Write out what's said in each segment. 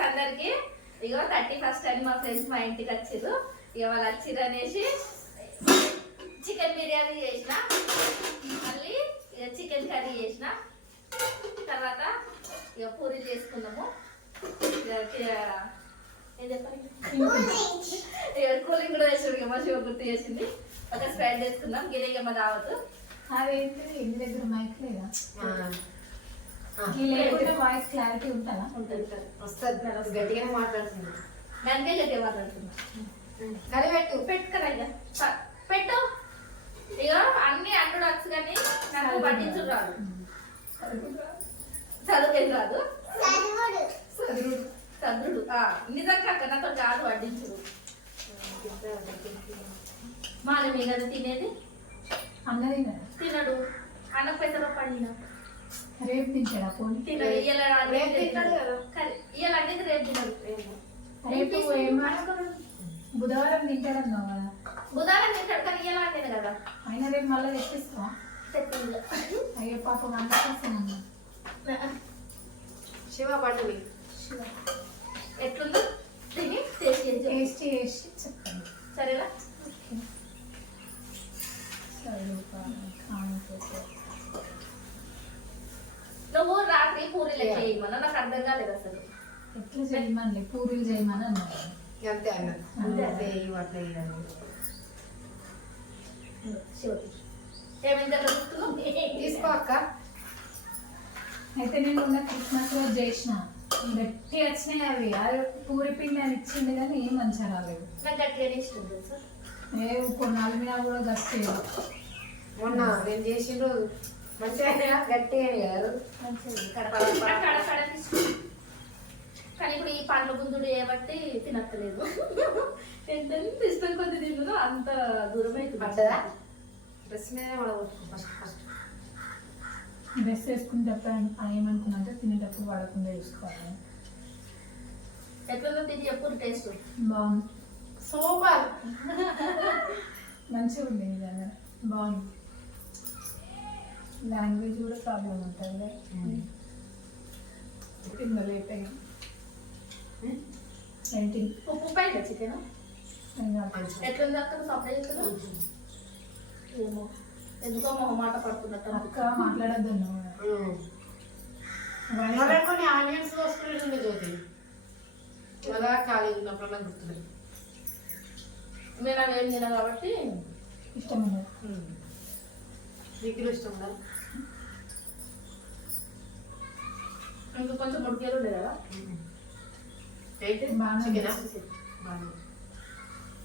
Friends అందరికి. ఇగో thirty first అని మా ఫ్రెండ్స్ మా ఇంటికి వచ్చిర్రు. ఇక వాళ్ళు వచ్చిర్రు అనేసి చికెన్ బిర్యానీ చేసిన. మళ్ళీ ఇక చికెన్ కర్రీ చేసిన. తర్వాత ఇక పూరీలు చేసుకున్నాము. కూలింగ్ కూడా వేసాడు ఇక మా శివ గుర్తు చేసింది. ఒక స్ప్రైడ్ చేసుకుందాం. గిరిగమ్మ రావద్దు. అదేంటి ఇంటి దగ్గర మైక్ లేదా? లేకుంటే వాయిస్ క్లారిటీ ఉంటుందా? ఉంటుంది వస్తుంది గట్టిగానే మాట్లాడుతుంది. దానికే గట్టి మాట్లాడుతున్నా కర్రీ పెట్టు. పెట్టు. ఇక అన్ని అంటుడు వచ్చు కానీ నాకు పట్టించు రాదు. చదువుకేది రాదు. చదువుడు. ఆ, నిజంగా అక్క నాతో కాదు వడ్డించుడు మాల మీద తినేది? అన్నది కదా తినడు. అన్న పెసర పండిన. రేపు తింటాడా? పోనీ రేపు తింటాడు. కదా. రేపు బుధవారం తింటాడన్నావు కదా? బుధారం తింటాడు కానీ అంటేనే కదా? అయినా రేపు మళ్ళీ తెప్పిస్తావా? చెప్పింది అయ్యో పాప వంట చేస్తానమ్మా శివ పట్టుని ఎట్లుందో తిని టేస్ట్ చేసి చెప్పండి సరేనా? సరే నువ్వు రాత్రి పూరీలు చేయమన్నా? నాకు అర్థం కాలేదు అసలు. ఎట్లా చేయమని పూరీలు చేయమని అన్నారు. అంతే అన్నది అంతే. అట్లా? తీసుకో అక్క. అయితే నేను ఉన్న క్రిస్మస్ రోజు చేసిన. గట్టి వచ్చినాయి అవి. అది పూరి పిండి అని ఇచ్చింది కానీ ఏం మంచిగా రాలేదు. ఏ కొన్నాళ్ళ మీద కూడా గట్టి మొన్న నేను చేసిన రోజు కానీ ఇప్పుడు ఈ పండ్ల గుంజుడు చేయబట్టి తినక్కలేదు ఎంత ఇష్టం కొద్ది తిన్ను అంత దూరం అవుతుంది పడ్డదా? డ్రెస్ మీద ఫస్ట్ ఫస్ట్. డ్రెస్ వేసుకునేటప్పుడు అంటే తినేటప్పుడు పడకుండా చూసుకోవాలి. ఎట్లుందో తిని చెప్పు టేస్ట్. బాగుంది. సూపర్. మంచిగా ఉంది నిజంగా. బాగుంది. లాంగ్వేజ్ కూడా ప్రాబ్లం ఉంటుంది ఏంటి? ఉప్పు పైన చికెన్? ఎట్లుంది అక్కడ సప్లై ఏమో. ఎందుకో మొహ మాట పడుతున్నట్టు అక్క మాట్లాడద్దు కదా. కొన్ని ఆనియన్స్ కోసుకునేటుండే జ్యోతి. అలా ఖాళీ ఉన్నప్పుడు నాకు గుర్తులేదు. నేను అవి ఏం తిన కాబట్టి ఇష్టం నీకు ఇష్టం ఉందా? ఇంకా కొంచెం ముడికేలు ఉండే కదా బాగానే చికెనా?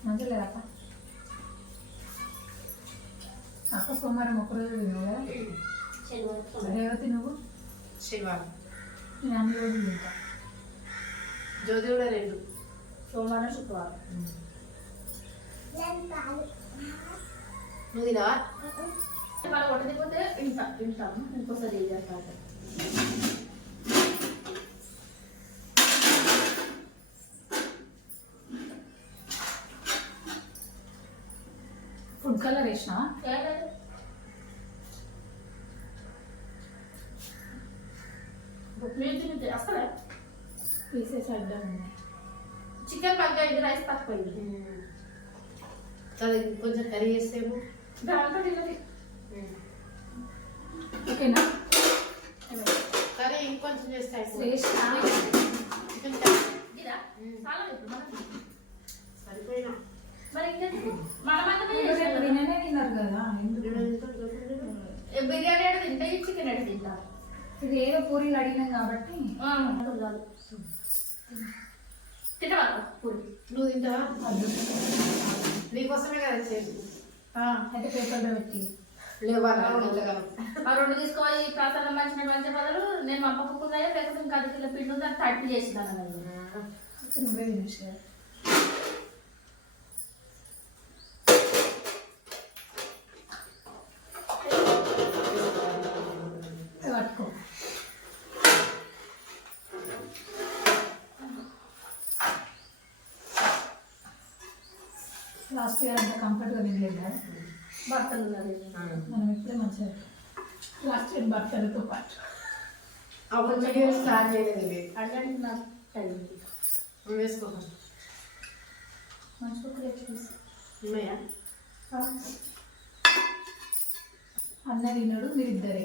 మంచిగా లేదా అక్క అక్క సోమవారం ఒకరోజు తిన్నావు? కదా శనివారం రేవతి నువ్వు శనివారం. నేను అన్ని రోజులు తింటా. జ్యోతి కూడా రెండు. సోమవారం శుక్రవారం. నువ్వు తినవా వాళ్ళు కొట్టకపోతే వింటా వింటాము ఇంకోసారి ఏం చేస్తాను ఫుడ్ కలర్ వేసినా పీసెస్ అడ్డం చికెన్ బాగా ఇది రైస్ తక్కువైంది కొంచెం కర్రీ తిన్నది ఓకేనా? కర్రీ ఇంకొంచెం చేస్తే వేసినా చికెన్ కర్రీ. ఇదా చాలా ఇప్పుడు మనకి. సరిపోయినా. మరి ఇంకెందుకు మనమంతా మీరు రేపు తిననే తిన్నారు కదా ఎందుకు బిర్యానీ అంటే తింటే ఈ చికెన్ అంటే తింటా. ఇది ఏదో పూరీలు అడిగినాం కాబట్టి తింటావా? పూరి. నువ్వు తింటావా. నీకోసమే కదా చేసి అయితే పేపర్లో పెట్టి. ఆ రెండు తీసుకోవాలి ప్రసాదం మంచి బదులు నేను మా పప్పుకున్నాయో లేకపోతే ఇంకా అది కిలో పిండి ఉంది అది తడిపి చేసినాను నువ్వే లాస్ట్ ఇయర్ అంత కంఫర్ట్గా తినలేదు కదా? బట్టలు మనం ఇప్పుడే మంచిగా లాస్ట్ ఇయర్ బట్టలతో పాటు. అప్పుడు వీడియో స్టార్ట్ చేయలేదు. అంటే నువ్వు వేసుకో మంచి ఉన్నాయా? అన్న తినడు మీరిద్దరే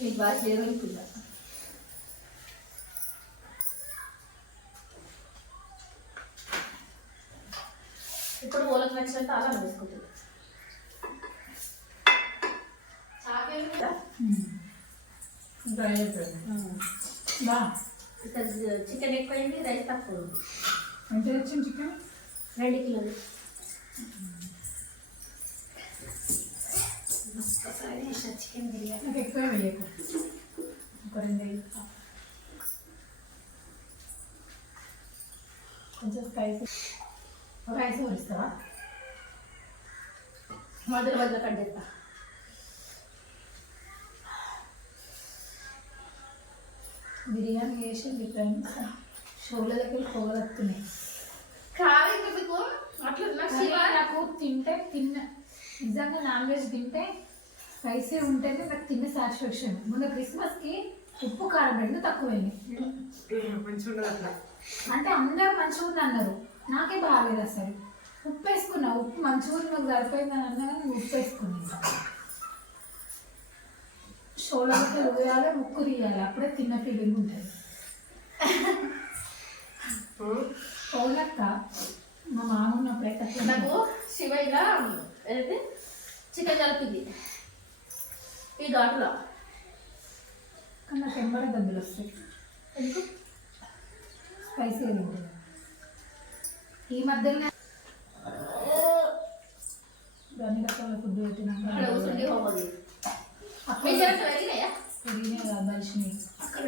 మీకు బాగా చేయగలుగుతుందా ఇప్పుడు ఓలకు నచ్చినంత అలా వేసుకుంటుంది. చికెన్ ఎక్కువైంది రైస్ తక్కువ. ఎంత తెచ్చింది చికెన్? రెండు కిలోలు. చికెన్ బిర్యానీ ఎక్కువ వేయకు ఒక రెండు వేయి. కొంచెం స్పైసీ రైస్ వరిస్తావా మొదలు మొదలు కట్టేస్తా బిర్యానీ చేసి డిఫరెంట్ షోలకి పొగలు వస్తున్నాయి కాదు ఇంకా అట్లా శివ నాకు తింటే తిన్న నిజంగా నాన్ వెజ్ తింటే స్పైసీ ఉంటేనే నాకు తిన్న సాటిస్ఫాక్షన్ మొన్న క్రిస్మస్కి ఉప్పు కారం రెండు తక్కువైంది. అంటే అందరు మంచిగా ఉంది అన్నారు. నాకే బాగాలేదు అసలు. ఉప్పు వేసుకున్నా ఉప్పు మంచిగా ఉంది నాకు సరిపోయింది అని అన్నా కానీ ఉప్పు వేసుకున్నా షోలకి ఉదయాలే ముక్కు తీయాలి. అప్పుడే తిన్న ఫీలింగ్ ఉంటుంది. పౌలక్క మా మామ ఉన్నప్పుడైతే అట్లా నాకు శివ ఏంటి చికెన్ కలిపింది. ఈ ఘాటులో కానీ నాకు ఎంబడ దద్దులు వస్తాయి. ఎందుకు? స్పైసీ తింటుంది ఈ మధ్యలో అన్ని రకాల ఫుడ్ పెట్టినాక మనిషిని. అక్కడ.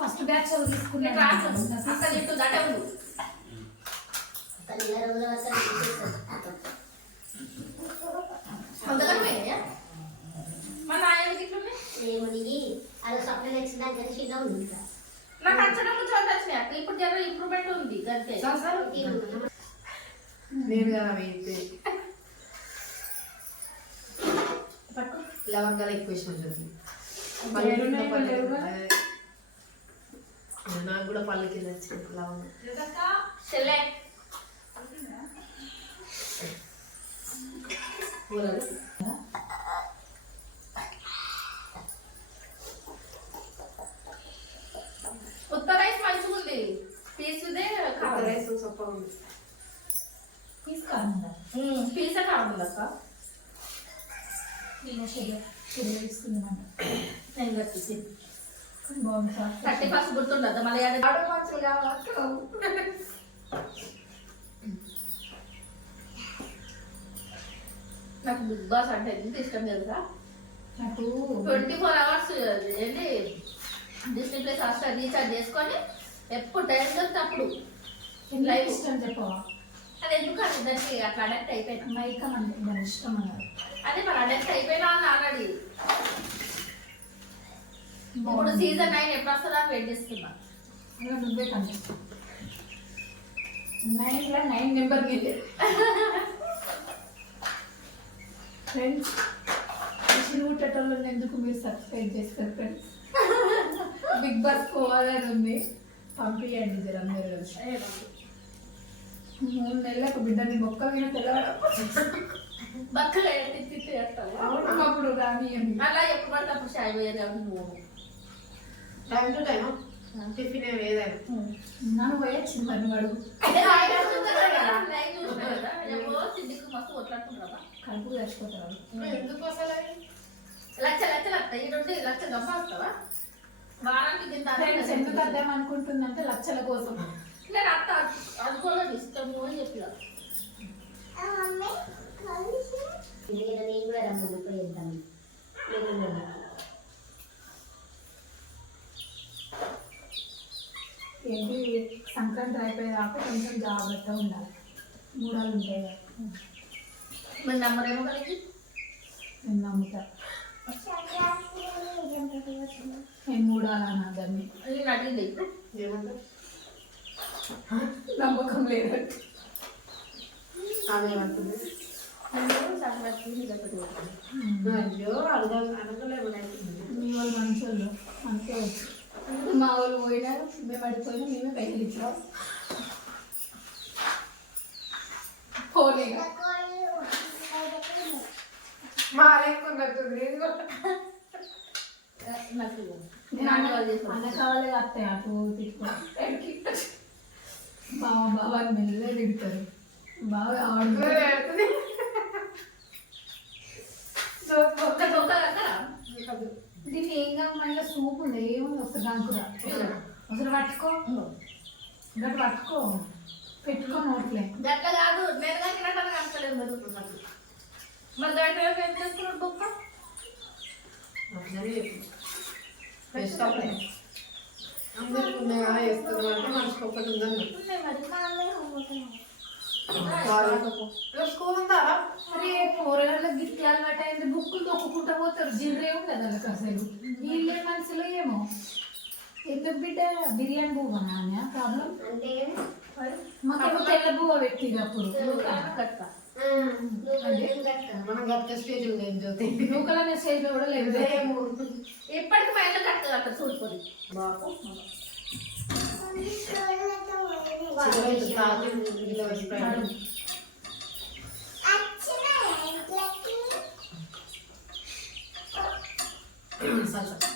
ఫస్ట్ బ్యాచ్ తీసుకున్నాను చిన్న ఉంది. నాకు అంచనా చోట వచ్చినాయి ఇప్పుడు జర ఇంప్రూవ్మెంట్ ఉంది అంతే. నేను కదా వేస్తే పట్టు. లవంగాలు ఎక్కువ? అదే. నాకు కూడా పళ్ళు కింద వచ్చింది లవంగం కూరలు కొత్త రైస్ మంచిగా ఉంది పీసుదే కావాలి రైస్ సొప్ప ఉంది తీసుకురా పీస కావాలి అక్క. నేను షుగర్ షుగర్ ఇస్తున్నాను నేను కట్టింది కానీ బాగుంది సార్. థర్టీ ఫస్ట్ గుర్తుండదు మళ్ళీ కావాలి నాకు బిగ్ బాస్ అంటే ఎంత ఇష్టం తెలుసా? నాకు ట్వంటీ ఫోర్ అవర్స్ ఏంటి? డిస్నీ ప్లస్ హాస్టర్ రీఛార్జ్ చేసుకొని ఎప్పుడు టైం దొరికితే అప్పుడు. లైఫ్ ఇష్టం చెప్పవా? అది ఎందుకు అని దానికి అట్లా అడక్ట్ అయిపోయినా మైకం అంటే దాని ఇష్టం అన్నారు అదే మరి అడక్ట్ అయిపోయినా అని ఆల్రెడీ. ఇప్పుడు సీజన్ నైన్ ఎప్పుడు వస్తుందా వెయిట్ చేస్తున్నా. ఇంకా నువ్వే కండి నైన్లో నైన్ నెంబర్ మీద ఫ్రెండ్స్ చిరుగుటోళ్ళని ఎందుకు మీరు సబ్స్క్రైబ్ చేస్తారు ఫ్రెండ్స్ బిగ్ బాస్ పోవాలని ఉంది. పంపించండి జర అందరూ మూడు నెలలకు బిడ్డని మొక్క మీద బక్కలు అప్పుడు అలా ఎప్పుడు పడితే అప్పుడు షాయి పోయేది నువ్వు? టైం టు టైం టిఫిన్ ఏదైనా నన్ను పోయొచ్చింది మరి సిద్ధికి మస్తు కొట్లాడుకుంటావా కడుపు చచ్చిపోతారు. ఎందుకు అసలు? లక్ష లక్షలు వస్తాయి ఈ రెండు లక్ష గంప వస్తావా? వారానికి ఫ్రెండ్స్ ఎందుకు అర్థం అనుకుంటుందంటే లక్షల కోసం. ఏంటి సంక్రాంతి అయిపోయేదాకా కొంచెం జాగ్రత్త ఉండాలి. మూడాలు ఉంటాయి మీరు నమ్మరేమో కలిగి నేను నమ్ముతా నేను మూడాలన్నా దాన్ని అడిగింది ఇప్పుడు ఏమంటారు నమ్మకం లేదు ఆమె ఏమంటుంది అయ్యో అడగ అడగలేమని మీ వాళ్ళు మంచోళ్ళు అంతే. మా వాళ్ళు పోయినారు మేము అడిపోయినా మేమే పైసలు ఇచ్చాం పోలేగా మా నాకు నేను అన్న కావాలి అత్తే అటు తిట్టుకో బావ బావ అని మెల్లగా తిడతారు. బాగా కదా. దీన్ని ఏం మళ్ళీ సూప్ ఉంది. ఏముంది? వస్తుంది దానికురా అసలు పట్టుకో. గట్టు పట్టుకో. పెట్టుకో నోట్లే. గట్ల కాదు. నేను కట్టినట్టు కనపలేదు మరుగుతున్నట్టు మరి దాంట్లో ఏం చేసుకున్నాడు బొక్క? అందరికి ఉన్నాయా వేస్తున్నాం అంటే మనిషికి ఒక్కటి ఉందన్న స్కూల్ ఉందా పోరగాళ్ళ గిట్టి అలవాటు అయింది బుక్కులు తొక్కుకుంటా పోతారు జిర్రే ఉండదు వాళ్ళకి అసలు వీళ్ళే మనసులో ఏమో ఎందుకు బిడ్డ బిర్యానీ బువ్వ నాన్న ప్రాబ్లం అంటే మాకేమో తెల్ల బువ్వ. పెట్టింది అప్పుడు కట్ట మనం గట్ట స్టేజ్ లేదు జ్యోతి? కూడా లేదు. లేము. ఇప్పటికి మా ఇల్లు కట్ట కట్ట చూడుకోండి బాపు. సరే.